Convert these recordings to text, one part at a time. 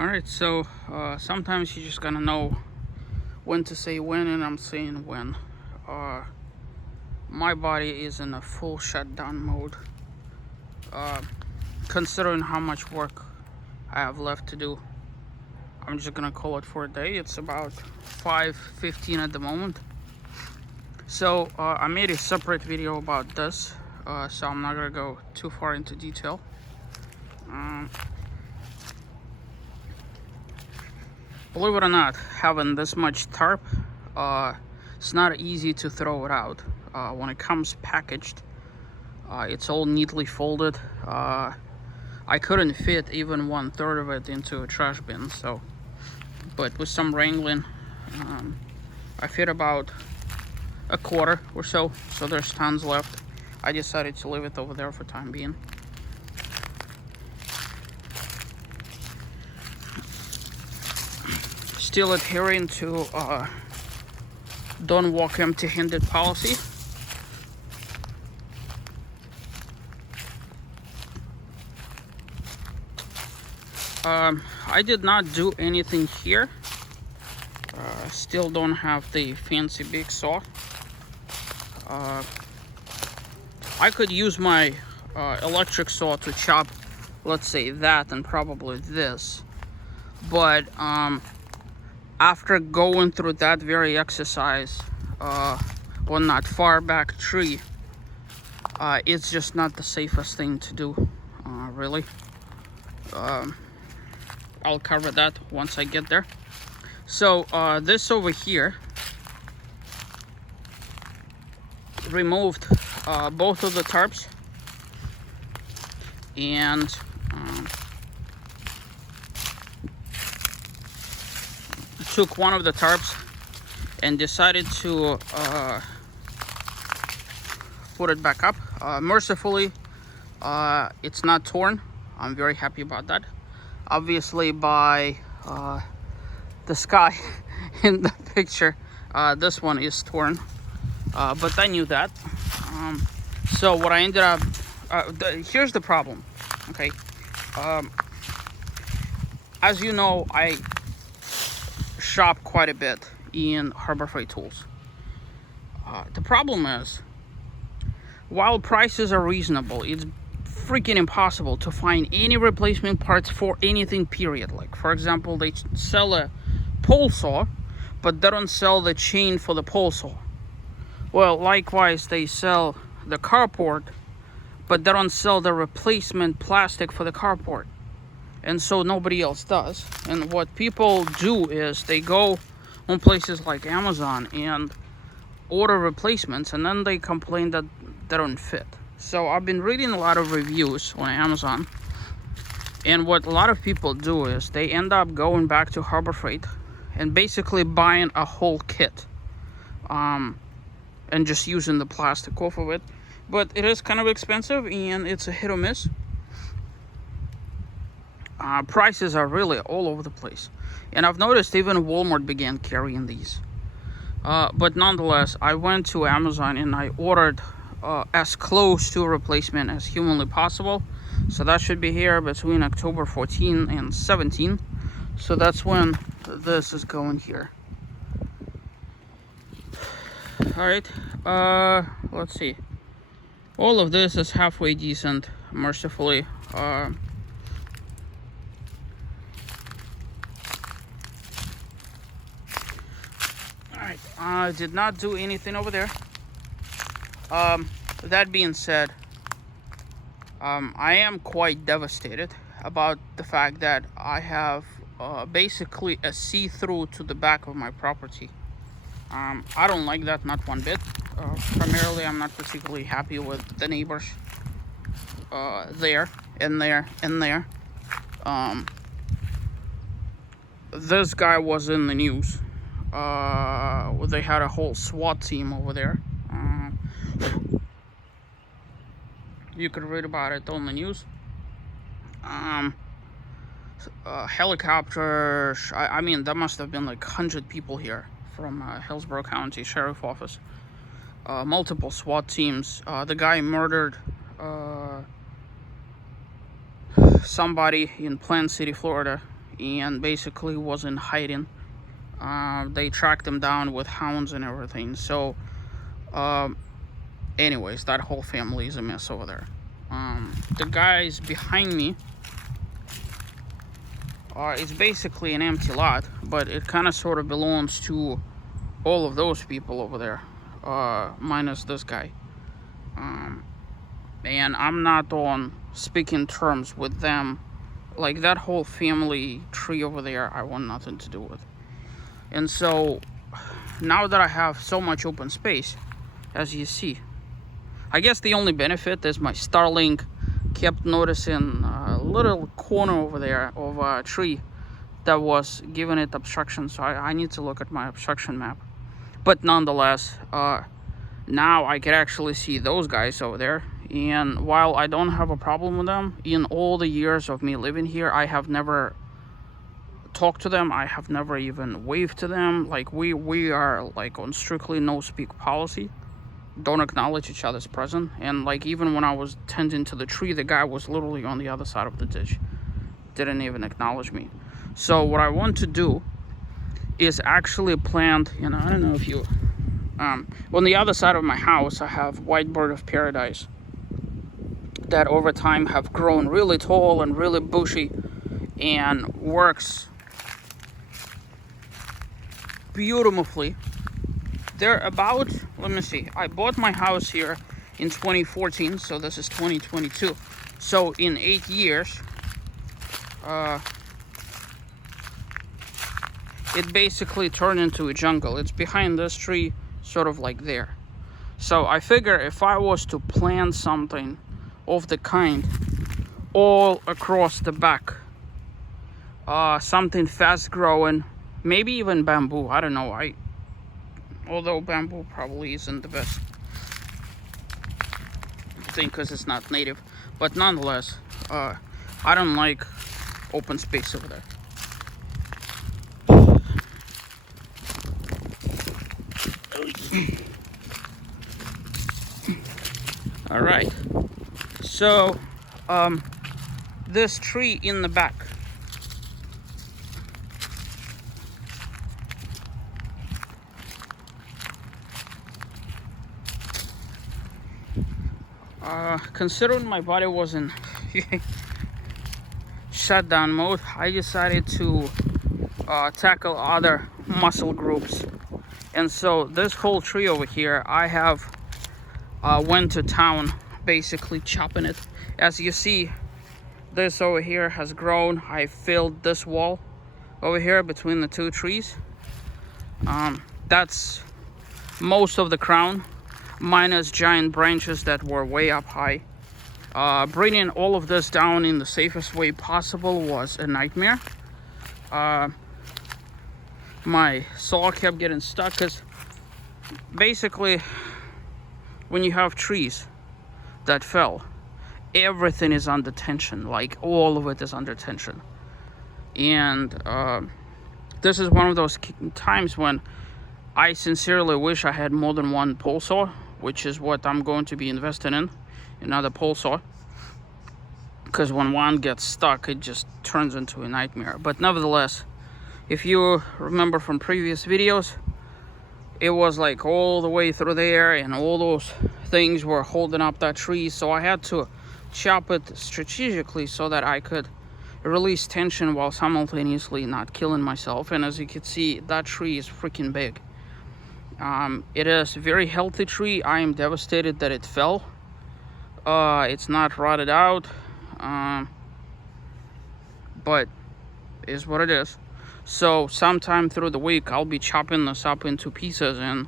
Alright, so sometimes you just gotta know when to say when, and I'm saying when. My body is in a full shutdown mode. Considering how much work I have left to do, I'm just gonna call it for a day. It's about 5:15 at the moment. So I made a separate video about this, so I'm not gonna go too far into detail. Believe it or not, having this much tarp, it's not easy to throw it out. When it comes packaged, it's all neatly folded. I couldn't fit even 1/3 of it into a trash bin, but with some wrangling, I fit about a quarter or so there's tons left. I decided to leave it over there for time being. Still adhering to don't walk empty-handed policy. I did not do anything here. Still don't have the fancy big saw. I could use my electric saw to chop, let's say, that and probably this, but after going through that very exercise on that far back tree, it's just not the safest thing to do, really. I'll cover that once I get there. So this over here removed both of the tarps, and took one of the tarps and decided to put it back up. Mercifully, it's not torn. I'm very happy about that. Obviously, by the sky in the picture, this one is torn, but I knew that. So what I ended up, here's the problem, okay? As you know, I shop quite a bit in Harbor Freight Tools. The problem is, while prices are reasonable, it's freaking impossible to find any replacement parts for anything, period. Like, for example, they sell a pole saw, but they don't sell the chain for the pole saw. Well, likewise, they sell the carport, but they don't sell the replacement plastic for the carport. And so nobody else does. And what people do is they go on places like Amazon and order replacements, and then they complain that they don't fit. So I've been reading a lot of reviews on Amazon, and what a lot of people do is they end up going back to Harbor Freight and basically buying a whole kit, and just using the plastic off of it. But it is kind of expensive, and it's a hit or miss. Prices are really all over the place, and I've noticed even Walmart began carrying these. But nonetheless, I went to Amazon and I ordered as close to a replacement as humanly possible. So that should be here between October 14 and 17. So that's when this is going here. Alright, let's see. All of this is halfway decent, mercifully. Alright, I did not do anything over there. That being said, I am quite devastated about the fact that I have basically a see-through to the back of my property. I don't like that, not one bit. Primarily, I'm not particularly happy with the neighbors there and there and there. This guy was in the news. They had a whole SWAT team over there. You could read about it on the news. Helicopters. I mean, there must have been like 100 people here from Hillsborough County Sheriff Office. Multiple SWAT teams. The guy murdered somebody in Plant City, Florida, and basically was in hiding. They tracked him down with hounds and everything. So anyways, that whole family is a mess over there. The guys behind me, it's basically an empty lot, but it kind of sort of belongs to all of those people over there, minus this guy. And I'm not on speaking terms with them. Like, that whole family tree over there, I want nothing to do with. And so now that I have so much open space, as you see, I guess the only benefit is my Starlink kept noticing a little corner over there of a tree that was giving it obstruction. So I need to look at my obstruction map. But nonetheless, now I can actually see those guys over there. And while I don't have a problem with them, in all the years of me living here, I have never talked to them. I have never even waved to them. Like, we are like on strictly no speak policy. Don't acknowledge each other's presence. And like, even when I was tending to the tree, the guy was literally on the other side of the ditch, didn't even acknowledge me. So what I want to do is actually plant, I don't know if you on the other side of my house, I have white bird of paradise that over time have grown really tall and really bushy and works beautifully. They're about, let me see, I bought my house here in 2014, so this is 2022. So in 8 years, it basically turned into a jungle. It's behind this tree, sort of like there. So I figure if I was to plant something of the kind all across the back, something fast growing, maybe even bamboo, I don't know, although bamboo probably isn't the best thing because it's not native, but nonetheless, I don't like open space over there. All right, so this tree in the back, considering my body was in shutdown mode, I decided to tackle other muscle groups. And so this whole tree over here, I have went to town basically chopping it. As you see, this over here has grown. I filled this wall over here between the two trees. That's most of the crown, minus giant branches that were way up high. Bringing all of this down in the safest way possible was a nightmare. My saw kept getting stuck because basically when you have trees that fell, everything is under tension. Like, all of it is under tension. And this is one of those times when I sincerely wish I had more than one pole saw, which is what I'm going to be investing in, another pole saw. Because when one gets stuck, it just turns into a nightmare. But nevertheless, if you remember from previous videos, it was like all the way through there, and all those things were holding up that tree. So I had to chop it strategically so that I could release tension while simultaneously not killing myself. And as you can see, that tree is freaking big. It is a very healthy tree. I am devastated that it fell. It's not rotted out, but it is what it is. So sometime through the week, I'll be chopping this up into pieces and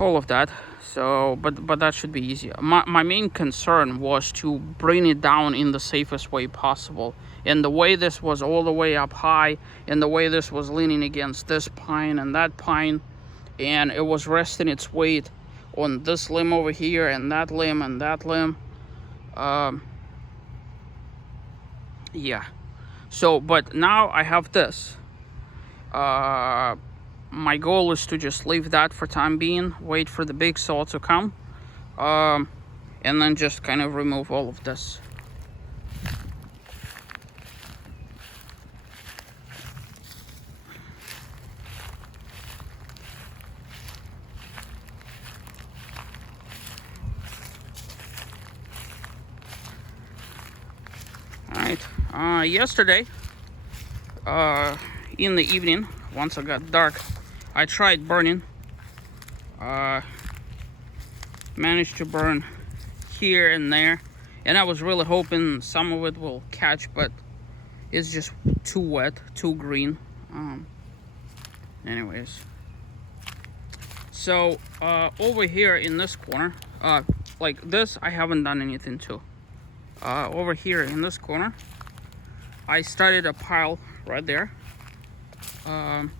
all of that. So, but that should be easier. My main concern was to bring it down in the safest way possible. And the way this was all the way up high, and the way this was leaning against this pine and that pine, and it was resting its weight on this limb over here and that limb and that limb. Yeah. So, but now I have this. My goal is to just leave that for time being, wait for the big saw to come, and then just kind of remove all of this. right. Yesterday, in the evening, once it got dark, I tried burning. Managed to burn here and there, and I was really hoping some of it will catch, but it's just too wet, too green. Anyways, so over here in this corner, like this, I haven't done anything to. Over here in this corner, I started a pile right there. And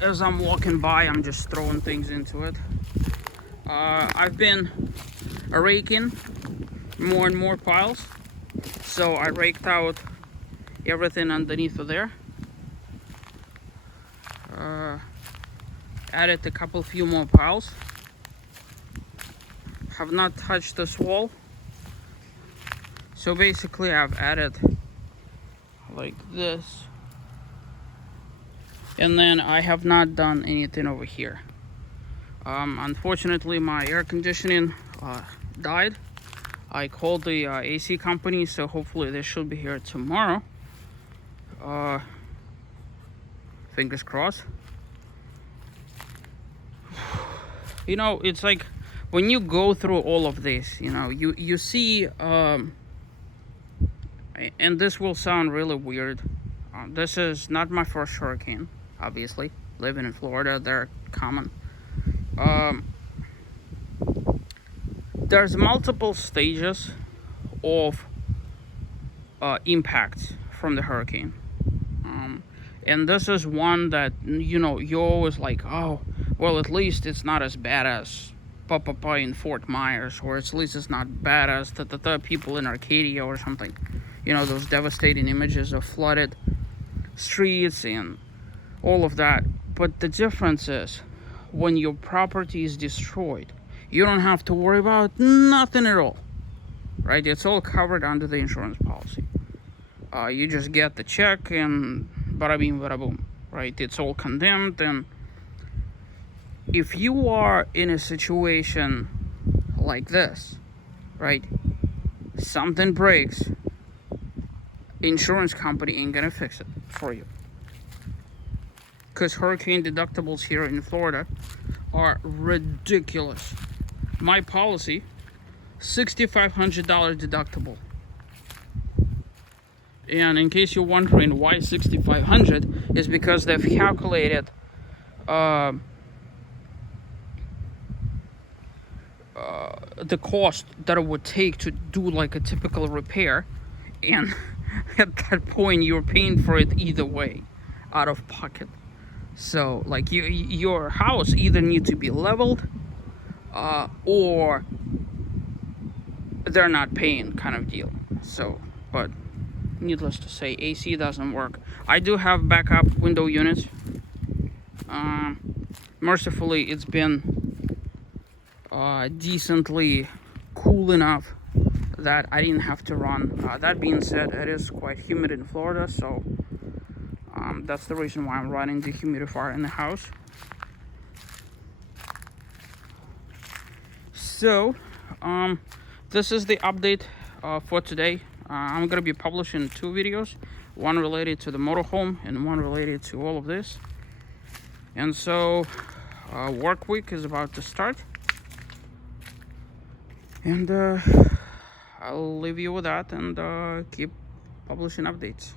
as I'm walking by, I'm just throwing things into it. I've been raking more and more piles, so I raked out everything underneath of there. Added a few more piles. Have not touched this wall, so basically I've added like this, and then I have not done anything over here. Unfortunately, my air conditioning died. I called the AC company, so hopefully they should be here tomorrow. Fingers crossed. You know, it's like when you go through all of this, you know, you see, and this will sound really weird. This is not my first hurricane, obviously. Living in Florida, they're common. There's multiple stages of impact from the hurricane. And this is one that, you know, you're always like, oh, well, at least it's not as bad as Papa in Fort Myers, or at least it's not bad as the people in Arcadia or something. You know, those devastating images of flooded streets and all of that. But the difference is, when your property is destroyed, you don't have to worry about nothing at all, right? It's all covered under the insurance policy. You just get the check and bada bing, bada boom, right? It's all condemned. And if you are in a situation like this, right, something breaks, insurance company ain't gonna fix it for you, because hurricane deductibles here in Florida are ridiculous. My policy, $6,500 deductible. And in case you're wondering why $6,500, is because they've calculated the cost that it would take to do like a typical repair, and at that point you're paying for it either way, out of pocket. So like your house either needs to be leveled, or they're not paying, kind of deal. So, but needless to say, AC doesn't work. I do have backup window units. Mercifully, it's been decently cool enough that I didn't have to run. That being said, it is quite humid in Florida, so that's the reason why I'm running the humidifier in the house. So, this is the update for today. I'm gonna be publishing 2 videos, one related to the motorhome and one related to all of this. And so, work week is about to start, and I'll leave you with that and keep publishing updates.